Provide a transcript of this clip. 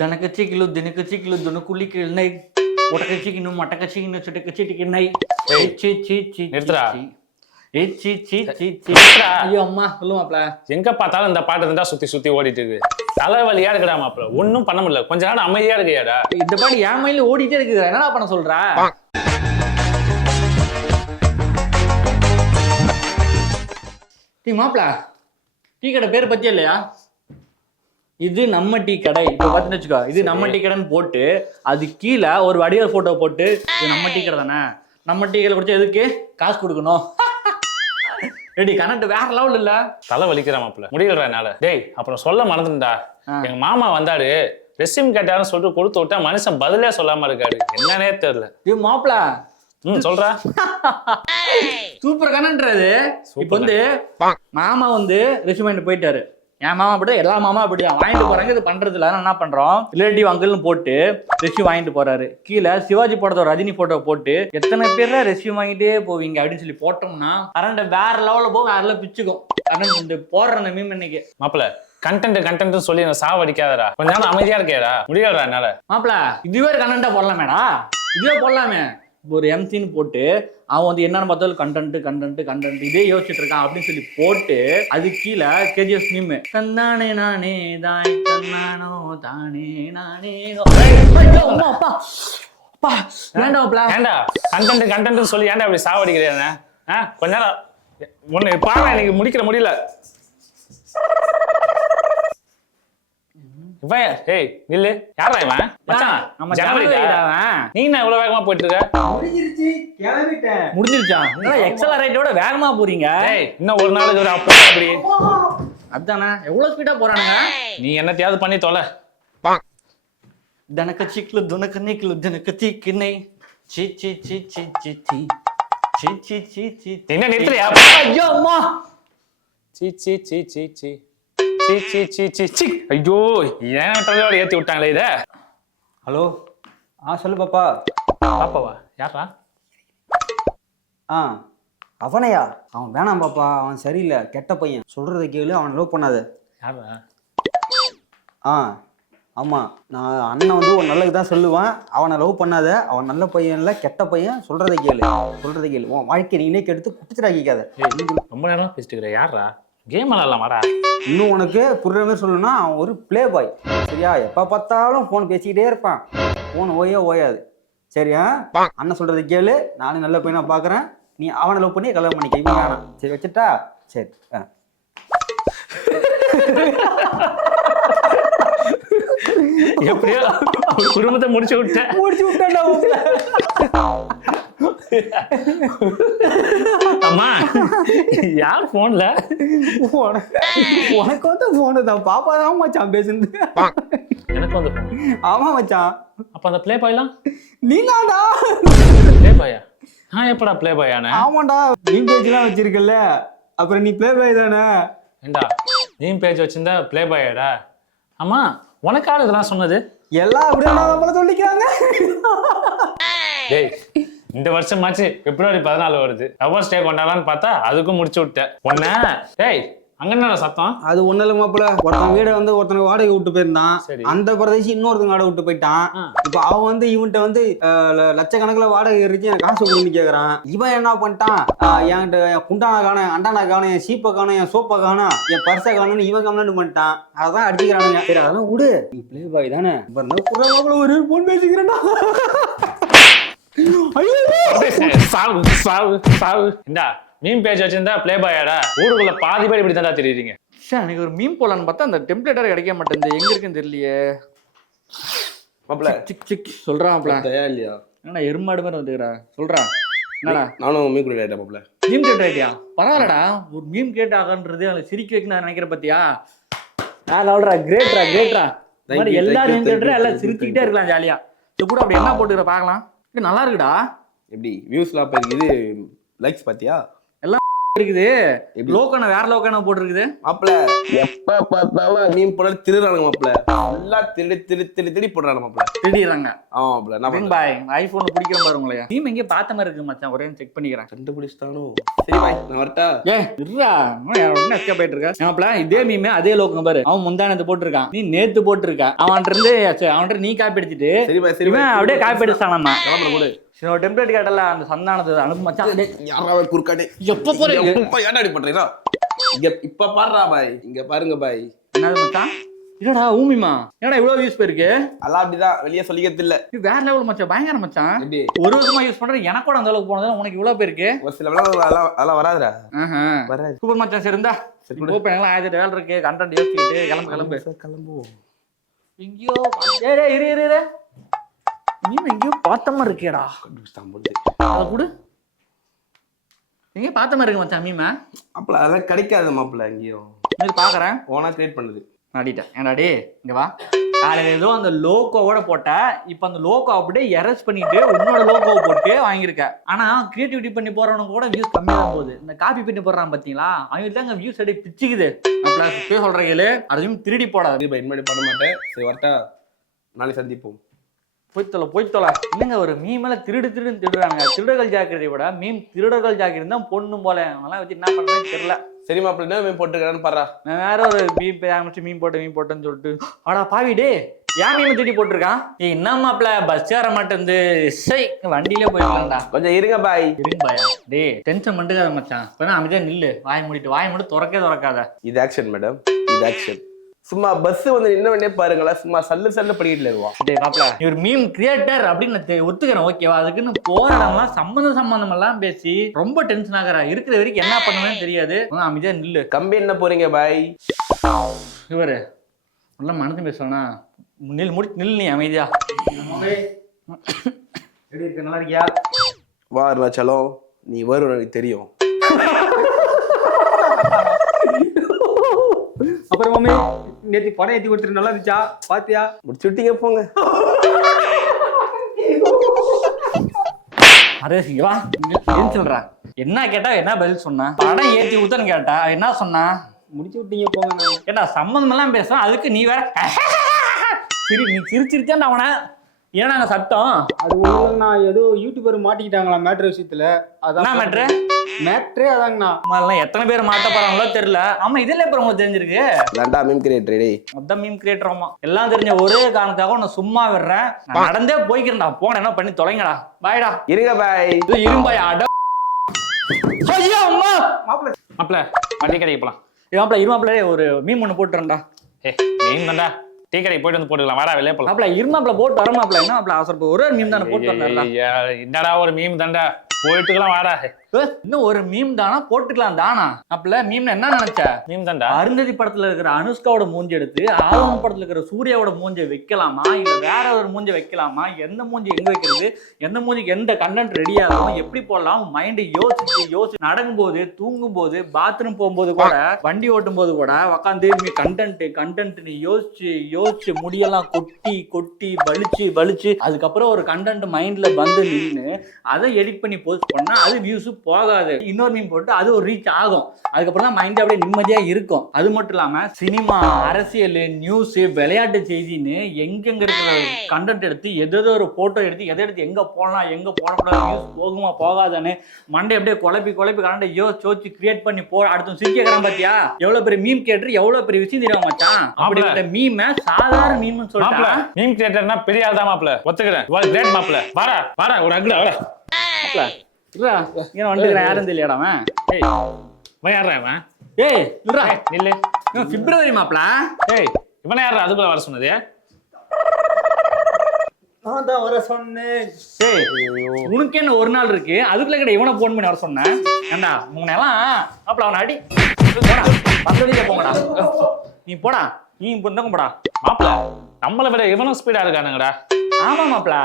దనకచ్చికిలు దినకచ్చికిలు దునకులికిలు నై ఉటకచ్చికిను మటకచ్చికిను చుటకచ్చిటికి నై చి చి చి நிறுத்துறா. ஏ சி சி சி சி ஐயோ அம்மா சொல்லு மாப்ள. எங்க பார்த்தாலும் இந்த பாட்டு இருந்தா சுத்தி சுத்தி ஓடிட்டு இருக்கு. தலைவலியா இருக்குடா மாப்பிள. ஒன்னும் பண்ண முடியல. கொஞ்ச நேரம் அமைதியா இருக்கியாடா. இந்த பாட்டு என் மைண்ட்ல ஓடிட்டே இருக்குது. என்னடா பண்ண சொல்ற? டீ மாப்ள, டீ கடை பேர் பத்தியா இல்லையா? இது நம்ம டீ கடை. இப்ப பாத்துன்னு வச்சுக்கோ, இது நம்ம டீ கடைன்னு போட்டு அது கீழே ஒரு வடிவேல் போட்டோ போட்டு இது நம்ம டீ கடை தானே, நம்ம டீ கடை குடிச்சா எதுக்கு காசு கொடுக்கணும்? ரெடி கனெக்ட் வேற லெவல் இல்ல. தலை வலிக்கிற மாப்பிள முடியலடா என்னால. டேய் அப்புறம் சொல்ல மறந்துட்டா, எங்க மாமா வந்தாரு ரெஸ்யூம் கேட்டாருன்னு சொல்லிட்டு கொடுத்து விட்டா மனுஷன் பதிலே சொல்லாம இருக்காரு. என்னன்னே தெரியல. இது மாப்ள சொல்றா. சூப்பர் கனன்றது. இப்ப வந்து மாமா வந்து ரெஸ்யூம் போயிட்டாரு. என் மாமா அப்படி எல்லா மாமா அப்படி வாங்கிட்டு போறாங்க. இது பண்றது இல்ல. என்ன பண்றோம், ரிலேட்டிவ் அங்கிள்னு போட்டு ரெஸ்யூம் வாங்கிட்டு போறாரு. கீழே சிவாஜி போட்டோ ரஜினி போட்டோ போட்டு எத்தனை பேர்ல ரெஸ்யூம் வாங்கிட்டே போவீங்க அப்படின்னு சொல்லி போட்டோம்னா கரண்ட் வேற லெவல்ல போகும். வேற லெவல் பிச்சுக்கும். கரண்ட் போடுற அந்த மீம் இன்னைக்கு மாப்பிள கண்டென்ட் சொல்லி நான் சாவடிக்காதடா. கொஞ்ச நேரம் அமைதியா இருக்கேடா. முடியலடா என்னால. மாப்பிள இதுவே கண்டென்ட்டா போடலாமேடா. இதுவே போடலாமே. ஒரு எம்சின்னு போட்டு அவன் வந்து என்னன்னு பார்த்தாலும் கண்டென்ட் இதே யோசிச்சுட்டு இருக்கான் அப்படின்னு சொல்லி போட்டு அது கீழே கேஜிஎஃப் மீம் தன்னானே நானே தாய் தன்னானோ தானே நானே. ஏண்டா கண்டென்ட் சொல்லி ஏன்டா அப்படி சாவடிக்கிறேன்? கொஞ்ச நேரம் ஒண்ணு பாரு, எனக்கு முடியல. ஏய் நில்லு. யாரா இவன்? நம்ம ஜனவரிடா. நீ என்ன இவ்வளவு வேகமா போயிட்டு இருக்க? முடிஞ்சிருச்சா? எக்ஸலரேட்டோட வேகமா போறீங்க. இன்னும் ஒரு நாளுக்கு ஒரு அப்படி அதானே எவ்வளவு ஸ்பீடா போறானுங்க. நீ என்னத்தையாவது பண்ணி தொலை. தனக்கச்சிக்குல துனக்கண்ணிக்குல தினக்கச்சிக்கினை சி சி சி சி சி சி சி சி சி சி. என்ன நிறுத்துறியா? ஐயோ அம்மா. சி சி சி சி சி சி சி சி சி சி. ஐயோ ஏன் தலையோட ஏத்தி விட்டாங்களே இத. ஹலோ. சொல்லு பாப்பா. பாப்பாவா? யாரா? அவனையா? அவன் வேணாம் பாப்பா, அவன் சரியில்லை, கெட்ட பையன். சொல்றதை கேளு, அவனை லவ் பண்ணாத. யாரா? ஆமா, நான் அண்ணன் வந்து ஒரு நல்லதுக்கு தான் சொல்லுவான். அவனை லவ் பண்ணாத, அவன் நல்ல பையன் இல்லை, கெட்ட பையன். சொல்றதை கேளு. உன் வாழ்க்கை நீனே கெடுத்து குட்டிச்சிடாக்கிக்காத. ரொம்ப நேரம் பேசிட்டு இருக்கிற. யாரா? கேம் விளாடலாம் வாடா. இன்னும் உனக்கு புரியுற மாதிரி சொல்லணும்னா அவன் ஒரு பிளே பாய். சரியா? எப்ப பார்த்தாலும் போன் பேசிக்கிட்டே இருப்பான். போன் ஓயாது. சரியா? அண்ணன் சொல்றது கேளு. நானும் நல்ல பையனா பாக்குறேன். நீ அவனை லவ் பண்ணி கல்யாணம் பண்ணிக்க. இவன் வேணாம். சரி வச்சுட்டா? சரி. எப்படியோ குடும்பத்தை முடிச்சு விட்டேன்டா. அம்மா யார் போன்ல? உனக்கு வந்து போனு தான். பாப்பா தான் மச்சான் பேசுது. எனக்கு வந்து ஆமா மச்சான். அப்ப அந்த பிளே பாய்லாம் நீதான்டா. பிளே பாயா? எப்படா பிளே பாயானே? ஆமாண்டா. மீன் பேஜ்லாம் வச்சிருக்கல, அப்புறம் நீ பிளே பாய் தானே. ஏண்டா மீன் பேஜ் வச்சிருந்தா பிளே பாயாடா? ஆமா, உனக்கால இதெல்லாம் சொன்னது? எல்லாம் அப்படியே நம்மள சொல்லிக்கிறாங்க. டேய் இந்த வருஷமாச்சு பிப்ரவரி 14 வருது. லவர்ஸ் டே கொண்டாடலான்னு பார்த்தா அதுக்கும் முடிச்சு விட்டேன் ஒன்ன. டேய் அங்க என்ன சத்தம்? அது ஒண்ணு இல்ல மாப்பிள. ஒருத்தன் வீட வந்து ஒருத்தனுக்கு வாடகை விட்டு போயிருந்தான். அந்த பிரதேசி இன்னொருத்தங்க வாடகை விட்டு போயிட்டான். இப்ப அவன் வந்து இவன்ட்ட வந்து லட்சக்கணக்குல வாடகை இருக்கு, எனக்கு காசு கொடுன்னு கேக்குறான். இவன் என்ன பண்ணிட்டான், என்கிட்ட என் குண்டான காணும், அண்டானா காணும், என் சீப்பை காணும், என் சோப்பை காணும், என் பர்சை காணும்னு இவன் கம்ப்ளைண்ட் பண்ணிட்டான். அதான் அடிச்சுக்கிறானுங்க. சரி அதெல்லாம் விடு, நீ பிளே பாய் தானே. ஒரு போன் பேசிக்கிறேன்டா. மீன் பேஜ் வச்சிருந்தா பிளே பாயாடா? ஊருக்குள்ள பாதி பேர் இப்படி தான்டா தெரியுறீங்க. எனக்கு ஒரு மீம் போலான்னு பார்த்தா அந்த டெம்ப்ளேட்டர் கிடைக்க மாட்டேங்குது. எங்க இருக்குன்னு தெரியலையே. மாப்ள சிக் சிக் சொல்றான் மாப்ள. தயா இல்லையா? என்னடா எருமாடு மாதிரி வந்துக்கிறா. சொல்றான். என்னடா நானும் மீன் குடி ஆயிட்டேன் மாப்ள. மீம் கேட் ஆயிட்டியா? பரவாயில்லடா. ஒரு மீம் கேட் ஆகன்றது அவனுக்கு சிரிக்க வைக்க நான் நினைக்கிறேன். பாத்தியா? சொல்றா கிரேட்ரா. எல்லாரும் மீம் கேட்ற எல்லாம் சிரிச்சுக்கிட்டே இருக்கலாம் ஜாலியா. இது கூட அப்படி என்ன போட்டுக்கிற பாக்கலாம். இது நல்லா இருக்குடா. எப்படி வியூஸ்லாம் போயிருக்கு? இது லைக்ஸ் பாத்தியா? எல்லாம் இருக்குது லோக்கனை வேற லோக்கனை போட்டுருக்குது மாப்பிள எப்ப பார்த்தாலும் மீன் போட திருடுறானுங்க மாப்பிள. ஃபுல்லா திருடி போடுறாங்க மாப்பிள. திடீர்றாங்க. ஆமா மாப்பிள. நான் பாய் ஐபோன் பிடிக்கிற பாரு உங்களையா டீம் எங்கே பார்த்த மாதிரி இருக்கு மச்சான். ஒரே செக் பண்ணிக்கிறேன். கண்டுபிடிச்சிட்டானோ. சரி பாய் நான் வரட்டா. இருடா உடனே எஸ்கேப் ஆயிட்டு இருக்க. மாப்பிள இதே மீமே அதே லோக்கம் பாரு. அவன் முந்தானத்து போட்டிருக்கான், நீ நேத்து போட்டிருக்க. அவன்கிட்ட நீ காப்பி எடுத்துட்டு சரி பாய் சரி இவன் அப்படியே காப்பி எடுத்தானாமா. கிளம்புற கூட. ஒரு டெம்ப்ளேட் கேட்டல அந்த சந்தானத்தை அனுப்பு மச்சான். யாராவது குறுக்காடே எப்ப போறீங்க? ஏன்டா அடி பண்றீங்களா? இங்க இப்ப பாருடா பாய். இங்க பாருங்க பாய். என்னது மச்சான்? என்னடா ஊமிமா ஏடா இவ்வளவு யூஸ் போயிருக்கு? எல்லாம் அப்படிதான் வெளியே சொல்லிக்கிறது இல்ல. வேற லெவல் மச்சான், பயங்கர மச்சான். எப்படி ஒரு வருஷமா யூஸ் பண்ற எனக்கு கூட அந்த அளவுக்கு போனது உனக்கு இவ்வளவு போயிருக்கு. ஒரு சில அதெல்லாம் வராதுடா. வராது. சூப்பர் மச்சான். சரி இருந்தா எல்லாம் ஆயிரத்தி வேலை இருக்கு, கண்டென்ட் யோசிச்சுக்கிட்டு கிளம்பு. எங்கேயோ இரு நீ எங்கேயோ பார்த்த மாதிரி இருக்கேடா. அதை கூட எங்கேயோ பார்த்த மாதிரி இருக்கு மச்சான் மீமா. மாப்பிள அதெல்லாம் கிடைக்காது மாப்பிள. எங்கேயும் பாக்குறேன் ஓனா கிரியேட் பண்ணுது. மாட்டிட்டேன். ஏன்டாடி இங்க வா. அதுல ஏதோ அந்த லோகோவோட போட்ட, இப்ப அந்த லோகோ அப்படியே எரஸ் பண்ணிட்டு உன்னோட லோகோவை போட்டு வாங்கியிருக்க. ஆனா கிரியேட்டிவிட்டி பண்ணி போறவனுக்கு கூட வியூஸ் கம்மியா தான் போகுது. இந்த காப்பி பண்ணி போடுறான் பாத்தீங்களா, அவங்களுக்கு தான் வியூஸ் அப்படியே பிச்சுக்குது. சொல்றீங்களே அதையும் திருடி போடாது. இனிமேல் பண்ண மாட்டேன். சரி வரட்டா, நாளைக்கு சந்திப்போம். போய்த்தோல இல்லைங்க. ஒரு மீமேல திருடுன்னு திருடுறாங்க. திருடர்கள் ஜாக்கிரதை விட மீம் திருடர்கள் ஜாக்கிரதை தான் பொண்ணும் போல. அவங்களாம் வச்சு என்ன பண்றேன்னு தெரியல. சரி மாப்பிள்ள என்ன மீன் போட்டுருக்கான்னு பாரு. நான் வேற ஒரு மீன் போட்டேன்னு சொல்லிட்டு ஆடா பாவிடே ஏன் மீன் திருடி போட்டிருக்கான். என்ன மாப்பிள்ள பஸ் ஏற மாட்டேந்து வண்டியிலே போயிருக்கான்டா. கொஞ்சம் இருங்க பாய். இருங்க பாயா. டே டென்ஷன் பண்ணிட்டு மச்சான். இப்ப அமைதியா நில்லு. வாய் மூடிட்டு திறக்காத. இது ஆக்ஷன் மேடம், இது ஆக்ஷன். சும்மா பஸ் வந்து நின்னவனே பாருங்களா, சும்மா சல்லு படிக்கிட்டு இருவான். இவர் மீம் கிரியேட்டர் அப்படின்னு ஒத்துக்கிறேன், ஓகேவா? அதுக்குன்னு போராடலாம் சம்பந்தம் எல்லாம் பேசி ரொம்ப டென்ஷன் ஆகிறா. இருக்கிற வரைக்கும் என்ன பண்ணுவேன்னு தெரியாது. அமைதியா நில்லு. கம்பி என்ன போறீங்க பாய்? இவரு நல்லா மனசு பேசுவானா? நில் நீ அமைதியா. எப்படி இருக்க? நல்லா இருக்கியா? வா அருணாச்சலம், நீ வரும் எனக்கு தெரியும். அப்புறம் மாமே நேற்று படம் ஏற்றி கொடுத்துட்டு நல்லா இருந்துச்சா? பாத்தியா? முடிச்சு விட்டீங்க போங்க. அரே சிவா ஏன் சொல்றா? என்ன கேட்டா என்ன பதில் சொன்னா? படம் ஏற்றி கொடுத்தன்னு கேட்டா என்ன சொன்னா? முடிச்சு விட்டீங்க போங்க. கேட்டா சம்பந்தம் எல்லாம் பேசுறான். அதுக்கு நீ வேற நீ சிரிச்சிருச்சான் அவனை. ஏன்னா சட்டம் அது ஒண்ணு நான் ஏதோ யூடியூபர் மாட்டிக்கிட்டாங்களா மேட்ரு விஷயத்துல. அதான் மேட்ரே அதாங்கண்ணா. எத்தனை பேர் மாட்ட போறாங்களோ தெரியல. ஆமா இதுல எப்ப உங்களுக்கு தெரிஞ்சிருக்கு? Meme creator. அதான் மீம் கிரியேட்டர். ஆமா எல்லாம் தெரிஞ்ச ஒரே காரணத்தாக நான் சும்மா விடுறேன். நடந்தே போய்க்கிறேன்டா. போன என்ன பண்ணி தொலைங்கடா. பாய்டா. இருங்க பாய். இரும்பாய் அட ஐயா அம்மா. மாப்பிள டீ கடைக்கு போலாம். இருமாப்ல ஒரு மீம் ஒண்ணு போட்டுறேன்டா. மீன் தான்டா. டீ கடைக்கு போயிட்டு வந்து போட்டுக்கலாம். வாடா வெளியே போலாம். இருமாப்ல போட்டு வரமாப்ல. என்ன அவசரம்? ஒரு மீம் தானே போட்டு வரலாம். என்னடா ஒரு மீம் தான்டா, போயிட்டுக்கலாம் வாடா. இன்னும் ஒரு மீம் தானா போட்டுக்கலாம் தானா? அப்பல மீம்ல என்ன நினைச்ச? மீம் தான்டா. அருந்ததி படத்துல இருக்கிற அனுஷ்காவோட மூஞ்சி எடுத்து ஆதவன் படத்துல இருக்கிற சூர்யாவோட மூஞ்சை வைக்கலாமா, இல்ல வேற ஒரு மூஞ்சை வைக்கலாமா, எந்த மூஞ்சி எங்க வைக்கிறது, எந்த மூஞ்சிக்கு எந்த கண்டென்ட் ரெடி ஆகும், எப்படி போடலாம், மைண்ட் யோசிச்சு நடக்கும் போது, தூங்கும் போது, பாத்ரூம் போகும்போது கூட, வண்டி ஓட்டும் போது கூட உட்காந்து கண்டென்ட் யோசிச்சு முடியெல்லாம் கொட்டி வலிச்சு அதுக்கப்புறம் ஒரு கண்டென்ட் மைண்ட்ல வந்து நின்று அதை எடிட் பண்ணி போஸ்ட் பண்ணா அது வியூஸ் போகாது. இன்னொரு மீம் போட்டு அது ஒரு ரீச் ஆகும். அதுக்கப்புறம் தான் மைண்ட் அப்படியே நிம்மதியா இருக்கும். அது மட்டும் இல்லாம சினிமா, அரசியல், நியூஸ், விளையாட்டு செய்தின்னு எங்கெங்க இருக்கிற கண்டென்ட் எடுத்து எதோ ஒரு போட்டோ எடுத்து எதை எடுத்து எங்க போடலாம் எங்க போடக்கூடாது, நியூஸ் போகுமா போகாதான்னு மண்டே அப்படியே குழப்பி கரண்ட யோசிச்சு கிரியேட் பண்ணி அடுத்த சிரிக்கிறான். பாத்தியா எவ்வளவு பெரிய மீம் கிரியேட்டர், எவ்வளவு பெரிய விஷயம் தெரியும் மச்சான். அப்படிப்பட்ட மீம் சாதாரண மீம்னு சொல்லிட்டு மீம் கிரியேட்டர்னா பெரிய ஆள் தான் மாப்ள. ஒத்துக்கிறேன். கிரேட் மாப்ள. வாடா ஒரு அங்கல வாடா. மாப்ள இருடா. இங்க வந்துக்கிறேன். யாரும் தெரியலடா அவன். ஏய் இவன் யாரா இவன்? ஏய் இருடா நில்லு. இவன் பிப்ரவரி மாப்ள. ஏய் இவன் யாரா அதுக்குள்ள வர சொன்னது? நான் தான் வர சொன்னேன். ஏய் உனக்கு என்ன ஒரு நாள் இருக்கு, அதுக்குள்ள கிட்ட இவனை போன் பண்ணி வர சொன்னேன். ஏண்டா உங்கனெல்லாம் மாப்ள அவனை அடி போடா. பக்கத்துல போங்கடா. நீ போடா. நீ இப்போ போடா. மாப்ள நம்மளை விட இவனும் ஸ்பீடா இருக்கானுங்கடா. ஆமா மாப்ள.